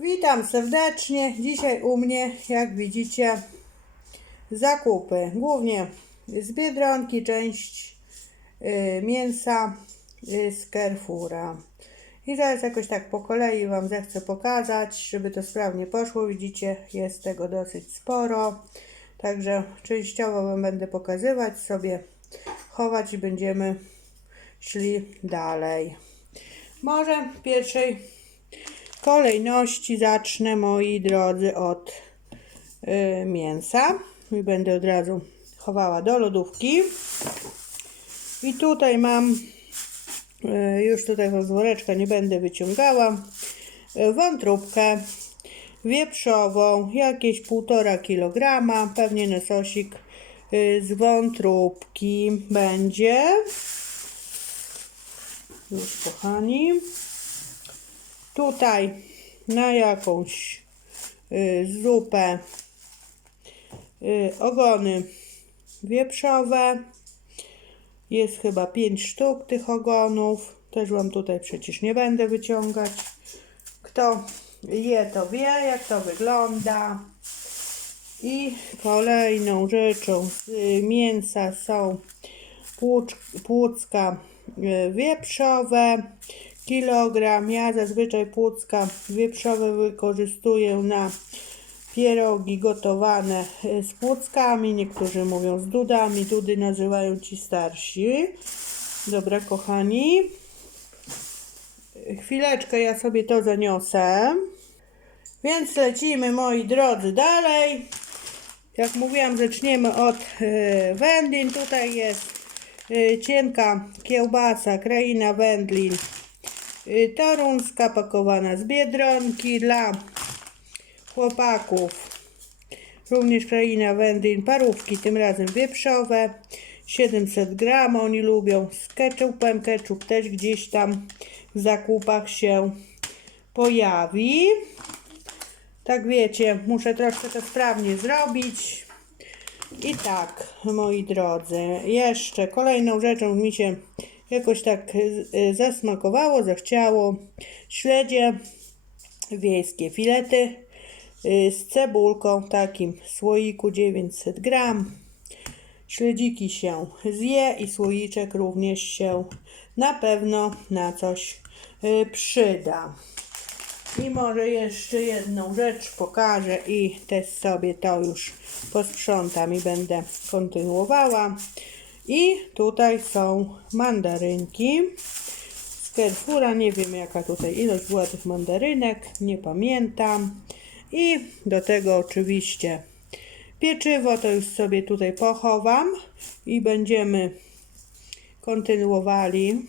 Witam serdecznie. Dzisiaj u mnie, jak widzicie, zakupy. Głównie z Biedronki, część y, mięsa y, z Carrefoura. I zaraz jakoś tak po kolei Wam zechcę pokazać, żeby to sprawnie poszło. Widzicie, jest tego dosyć sporo. Także częściowo Wam będę pokazywać sobie, chować i będziemy szli dalej. Może w pierwszej kolejności zacznę, moi drodzy, od y, mięsa. I będę od razu chowała do lodówki. I tutaj mam, y, już tutaj z woreczka nie będę wyciągała, y, wątróbkę wieprzową, jakieś 1,5 kg, pewnie na sosik y, z wątróbki będzie. Już kochani. Tutaj na jakąś y, zupę y, ogony wieprzowe. Jest chyba 5 sztuk tych ogonów. Też Wam tutaj przecież nie będę wyciągać. Kto je, to wie, jak to wygląda. I kolejną rzeczą z y, mięsa są płucz, płucka y, wieprzowe, kilogram. Ja zazwyczaj płucka wieprzowe wykorzystuję na pierogi gotowane y, z płuckami. Niektórzy mówią z dudami, dudy nazywają ci starsi. Dobra, kochani. Chwileczkę ja sobie to zaniosę. Więc lecimy, moi drodzy, dalej. Jak mówiłam, zaczniemy od e, wędlin. Tutaj jest e, cienka kiełbasa, kraina wędlin e, toruńska, pakowana z Biedronki dla chłopaków. Również kraina wędlin, parówki, tym razem wieprzowe, 700 gram. Oni lubią z ketchupem. Ketchup też gdzieś tam w zakupach się pojawi. Tak wiecie, muszę troszkę to sprawnie zrobić. I tak, moi drodzy, jeszcze kolejną rzeczą mi się jakoś tak y, y, zasmakowało, zachciało. Śledzie wiejskie filety y, z cebulką w takim słoiku 900 gram. Śledziki się zje i słoiczek również się na pewno na coś przyda. I może jeszcze jedną rzecz pokażę i też sobie to już posprzątam i będę kontynuowała. I tutaj są mandarynki z Carrefoura. Nie wiem jaka tutaj ilość była tych mandarynek, nie pamiętam. I do tego oczywiście pieczywo, to już sobie tutaj pochowam i będziemy kontynuowali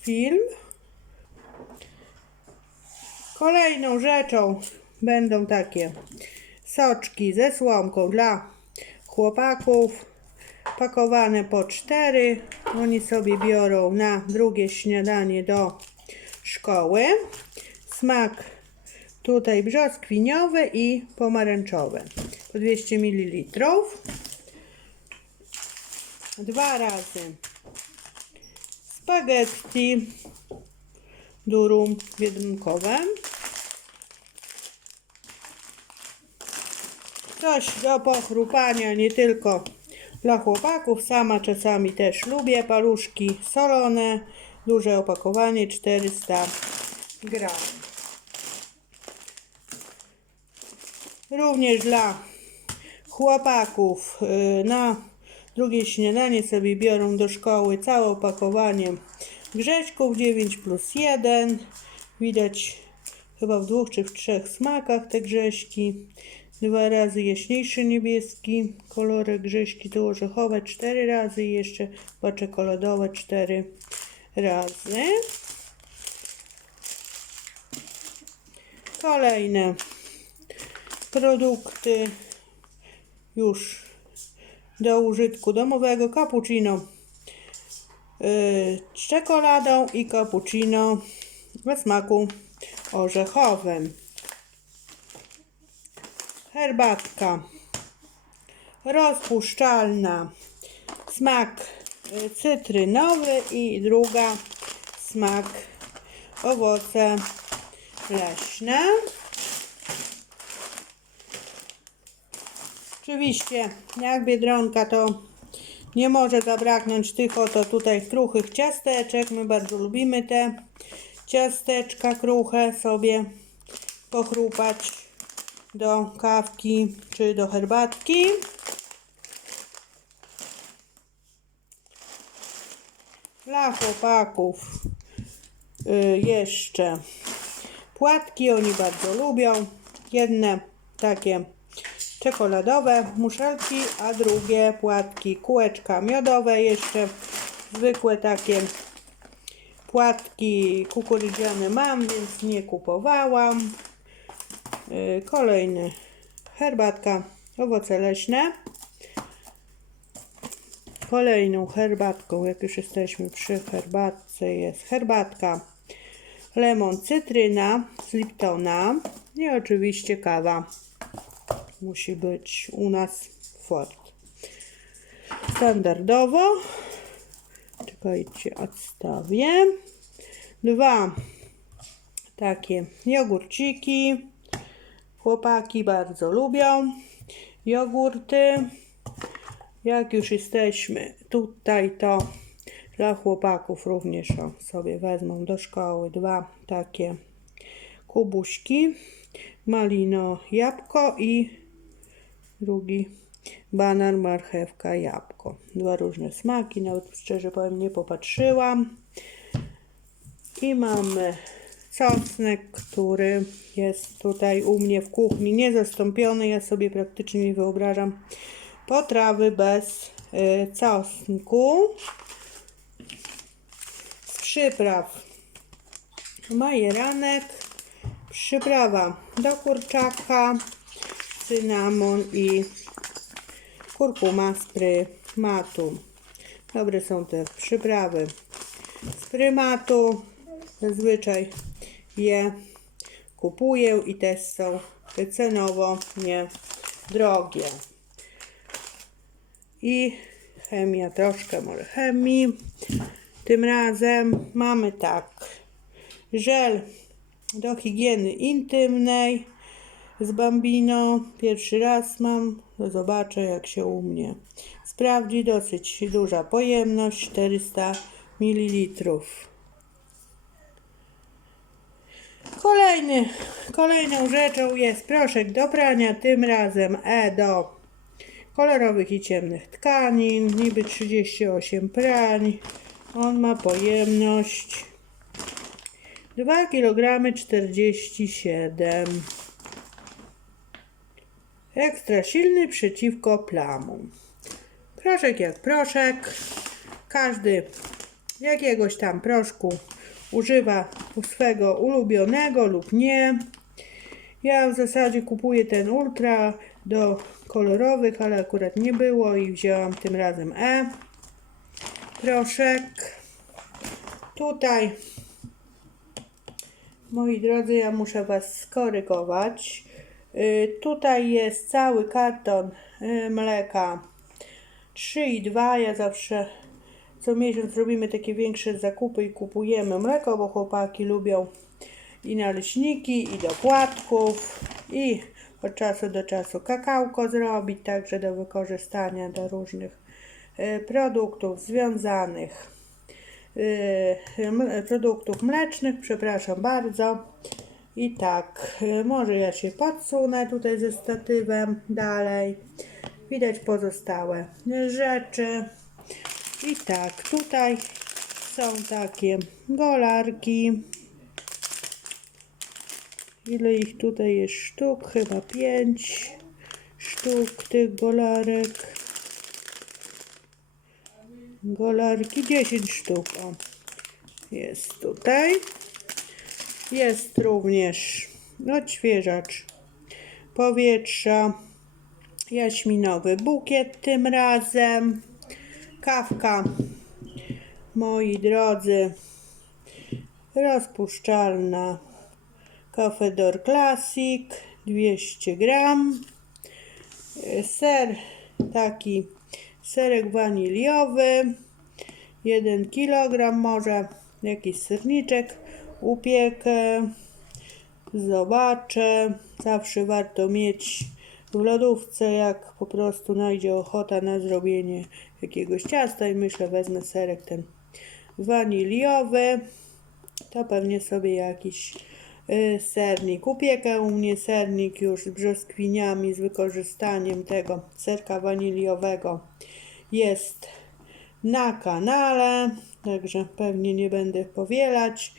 film. Kolejną rzeczą będą takie soczki ze słomką dla chłopaków, pakowane po cztery. Oni sobie biorą na drugie śniadanie do szkoły. Smak tutaj brzoskwiniowy i pomarańczowy. Po 200 ml. Dwa razy spaghetti durum wiedynkowe. Coś do pochrupania, nie tylko dla chłopaków. Sama czasami też lubię paluszki solone. Duże opakowanie 400 gram. Również dla chłopaków y, na drugie śniadanie sobie biorą do szkoły całe opakowanie grześków 9 plus 1. Widać chyba w dwóch czy w trzech smakach te grześki. Dwa razy jaśniejszy niebieski kolorek grześki to orzechowe, cztery razy i jeszcze chyba czekoladowe cztery razy. Kolejne produkty już do użytku domowego. Cappuccino yy, z czekoladą i cappuccino we smaku orzechowym herbatka rozpuszczalna, smak e, cytrynowy i druga smak owoce leśne. Oczywiście jak biedronka to nie może zabraknąć tych oto tutaj kruchych ciasteczek. My bardzo lubimy te ciasteczka kruche sobie pochrupać do kawki czy do herbatki. Dla chłopaków y, jeszcze płatki, oni bardzo lubią. Jedne takie czekoladowe muszelki, a drugie płatki kółeczka miodowe jeszcze zwykłe takie płatki kukurydziane mam, więc nie kupowałam. Yy, Kolejny herbatka, owoce leśne. Kolejną herbatką, jak już jesteśmy przy herbatce, jest herbatka lemon cytryna z Liptona i oczywiście kawa musi być u nas fort. Standardowo. Czekajcie, odstawię. Dwa takie jogurciki. Chłopaki bardzo lubią jogurty. Jak już jesteśmy tutaj, to dla chłopaków również sobie wezmą do szkoły dwa takie kubuśki. Malino, jabłko i drugi banan, marchewka, jabłko. Dwa różne smaki, nawet szczerze powiem nie popatrzyłam. I mamy czosnek, który jest tutaj u mnie w kuchni niezastąpiony. Ja sobie praktycznie nie wyobrażam potrawy bez y, czosnku. Z przypraw majeranek, przyprawa do kurczaka, cynamon i kurkuma z prymatu. Dobre są te przyprawy z prymatu. Zazwyczaj je kupuję i też są cenowo nie drogie. I chemia, troszkę może chemii. Tym razem mamy tak. Żel do higieny intymnej z Bambino. Pierwszy raz mam. To Zobaczę jak się u mnie sprawdzi. Dosyć duża pojemność. 400 ml. Kolejny, kolejną rzeczą jest proszek do prania. Tym razem E do kolorowych i ciemnych tkanin. Niby 38 prań. On ma pojemność 2 kg 47 Ekstra silny przeciwko plamom. Proszek jak proszek. Każdy jakiegoś tam proszku używa swego ulubionego lub nie. Ja w zasadzie kupuję ten ultra do kolorowych, ale akurat nie było i wzięłam tym razem E. Proszek. Tutaj Moi drodzy, ja muszę Was skorygować. Y, tutaj jest cały karton y, mleka 3,2. Ja zawsze co miesiąc robimy takie większe zakupy i kupujemy mleko, bo chłopaki lubią i naleśniki, i do płatków, i od czasu do czasu kakałko zrobić, także do wykorzystania do różnych y, produktów związanych m- produktów mlecznych, przepraszam bardzo. I tak, y, może ja się podsunę tutaj ze statywem dalej. Widać pozostałe rzeczy. I tak, tutaj są takie golarki. Ile ich tutaj jest sztuk? Chyba pięć sztuk tych golarek. Golarki 10 sztuk. O, jest tutaj. Jest również odświeżacz powietrza. Jaśminowy bukiet tym razem. Kawka, moi drodzy, rozpuszczalna Cafedor Classic 200 gram. Ser taki serek waniliowy 1 kg może jakiś serniczek upiekę zobaczę zawsze warto mieć w lodówce, jak po prostu najdzie ochota na zrobienie jakiegoś ciasta i myślę wezmę serek ten waniliowy, to pewnie sobie jakiś y, sernik upiekę. U mnie sernik już z brzoskwiniami, z wykorzystaniem tego serka waniliowego jest na kanale, także pewnie nie będę powielać.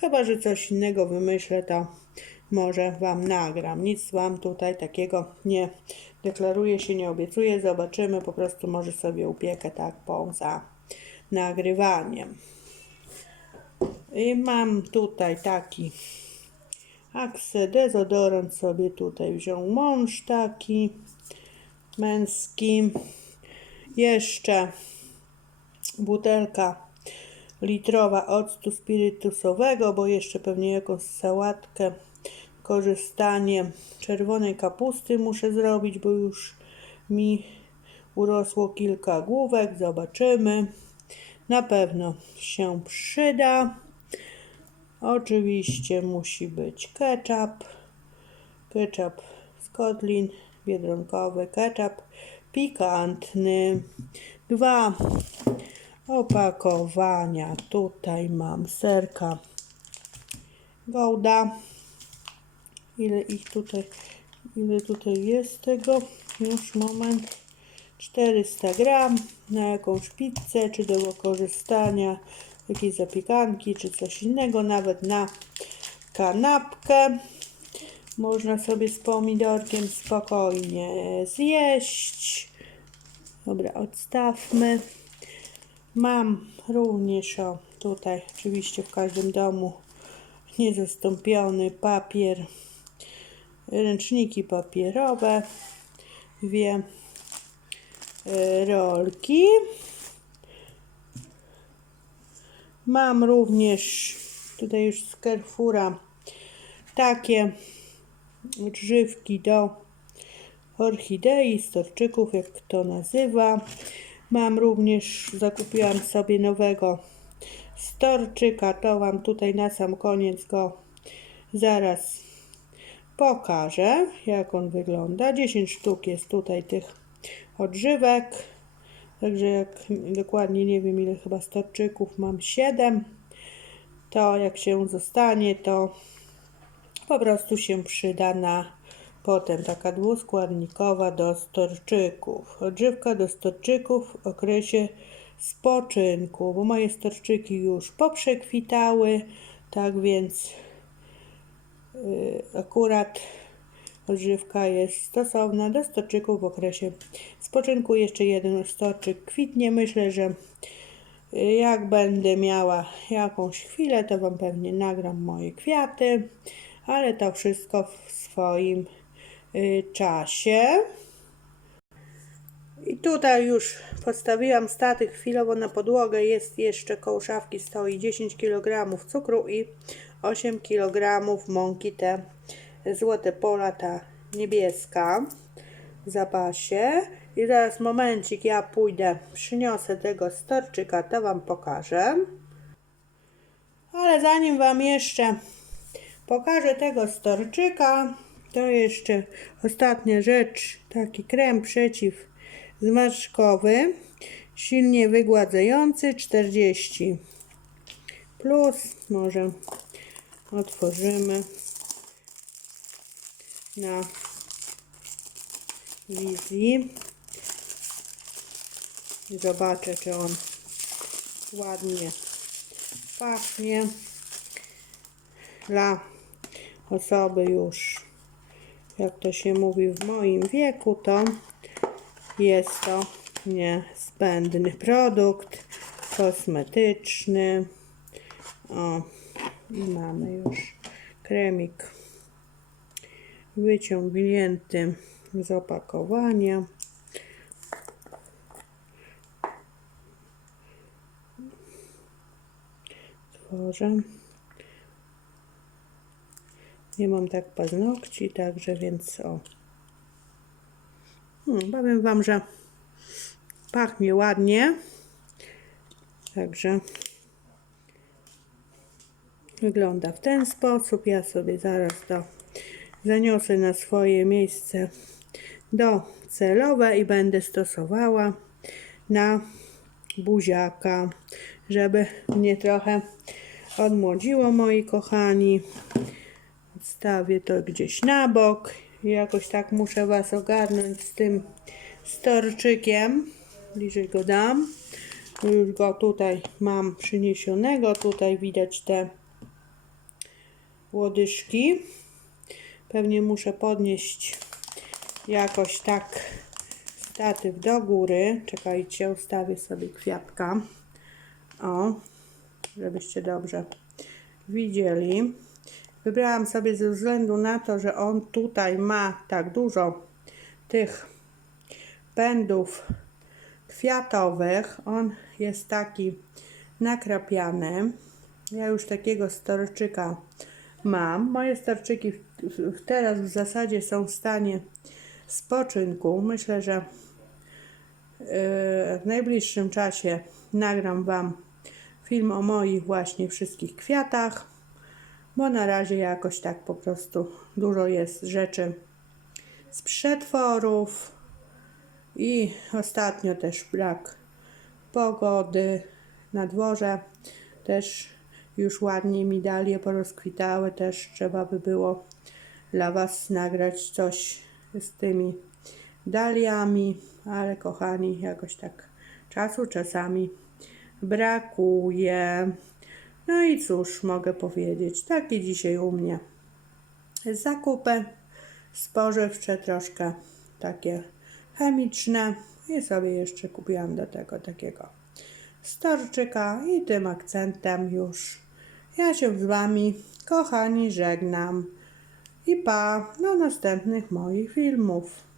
Chyba, że coś innego wymyślę, to może Wam nagram. Nic Wam tutaj takiego nie deklaruję się, nie obiecuję. Zobaczymy, po prostu może sobie upiekę tak poza nagrywaniem. I mam tutaj taki Axe dezodorant sobie tutaj wziął mąż taki męski. Jeszcze butelka litrowa octu spirytusowego, bo jeszcze pewnie jakąś sałatkę, korzystanie czerwonej kapusty muszę zrobić, bo już mi urosło kilka główek. Zobaczymy. Na pewno się przyda. Oczywiście musi być ketchup. Ketchup z kotlin, biedronkowy ketchup pikantny. Dwa opakowania. Tutaj mam serka Gouda. Ile ich tutaj, ile tutaj jest tego? Już moment. 400 gram na jakąś pizzę, czy do wykorzystania jakiejś zapiekanki, czy coś innego, nawet na kanapkę. Można sobie z pomidorkiem spokojnie zjeść. Dobra, odstawmy. Mam również o, tutaj oczywiście w każdym domu niezastąpiony papier, ręczniki papierowe, dwie y, rolki. Mam również tutaj już z Carrefoura takie odżywki do orchidei, storczyków, jak kto nazywa. Mam również, zakupiłam sobie nowego storczyka, to Wam tutaj na sam koniec go zaraz pokażę, jak on wygląda. 10 sztuk jest tutaj tych odżywek, także jak dokładnie nie wiem ile chyba storczyków mam. 7, to jak się zostanie, to po prostu się przyda na potem. Taka dwuskładnikowa do storczyków. Odżywka do storczyków w okresie spoczynku, bo moje storczyki już poprzekwitały, tak więc akurat odżywka jest stosowna do storczyków w okresie spoczynku. Jeszcze jeden storczyk kwitnie. Myślę, że y, jak będę miała jakąś chwilę, to Wam pewnie nagram moje kwiaty, ale to wszystko w swoim y, czasie. I tutaj już podstawiłam staty chwilowo na podłogę. Jest jeszcze koło szafki stoi 10 kg cukru i 8 kg mąki te złote pola, ta niebieska w zapasie. I zaraz momencik, ja pójdę, przyniosę tego storczyka, to Wam pokażę. Ale zanim Wam jeszcze pokażę tego storczyka, to jeszcze ostatnia rzecz, taki krem przeciw zmarszkowy, silnie wygładzający 40 plus, może otworzymy na wizji zobaczę czy on ładnie pachnie dla osoby już jak to się mówi w moim wieku to jest to niezbędny produkt kosmetyczny. O, i mamy już kremik wyciągnięty z opakowania. Tworzę. Nie mam tak paznokci, także więc o. Hmm, powiem Wam, że pachnie ładnie. Także wygląda w ten sposób. Ja sobie zaraz to zaniosę na swoje miejsce docelowe i będę stosowała na buziaka, żeby mnie trochę odmłodziło, moi kochani. Stawię to gdzieś na bok. Jakoś tak muszę Was ogarnąć z tym storczykiem. Bliżej go dam. Już go tutaj mam przyniesionego. Tutaj widać te łodyżki. Pewnie muszę podnieść jakoś tak statyw do góry. Czekajcie, ustawię sobie kwiatka. O, żebyście dobrze widzieli. Wybrałam sobie ze względu na to, że on tutaj ma tak dużo tych pędów kwiatowych. On jest taki nakrapiany. Ja już takiego storczyka mam. Moje w- teraz w zasadzie są w stanie spoczynku. Myślę, że yy, w najbliższym czasie nagram Wam film o moich właśnie wszystkich kwiatach, bo na razie jakoś tak po prostu dużo jest rzeczy z przetworów i ostatnio też brak pogody na dworze też już ładnie mi dalie porozkwitały też trzeba by było dla Was nagrać coś z tymi daliami, ale kochani, jakoś tak czasu czasami brakuje. No i cóż mogę powiedzieć, takie dzisiaj u mnie zakupy spożywcze, troszkę takie chemiczne i sobie jeszcze kupiłam do tego takiego storczyka i tym akcentem już ja się z Wami, kochani, żegnam i pa do następnych moich filmów.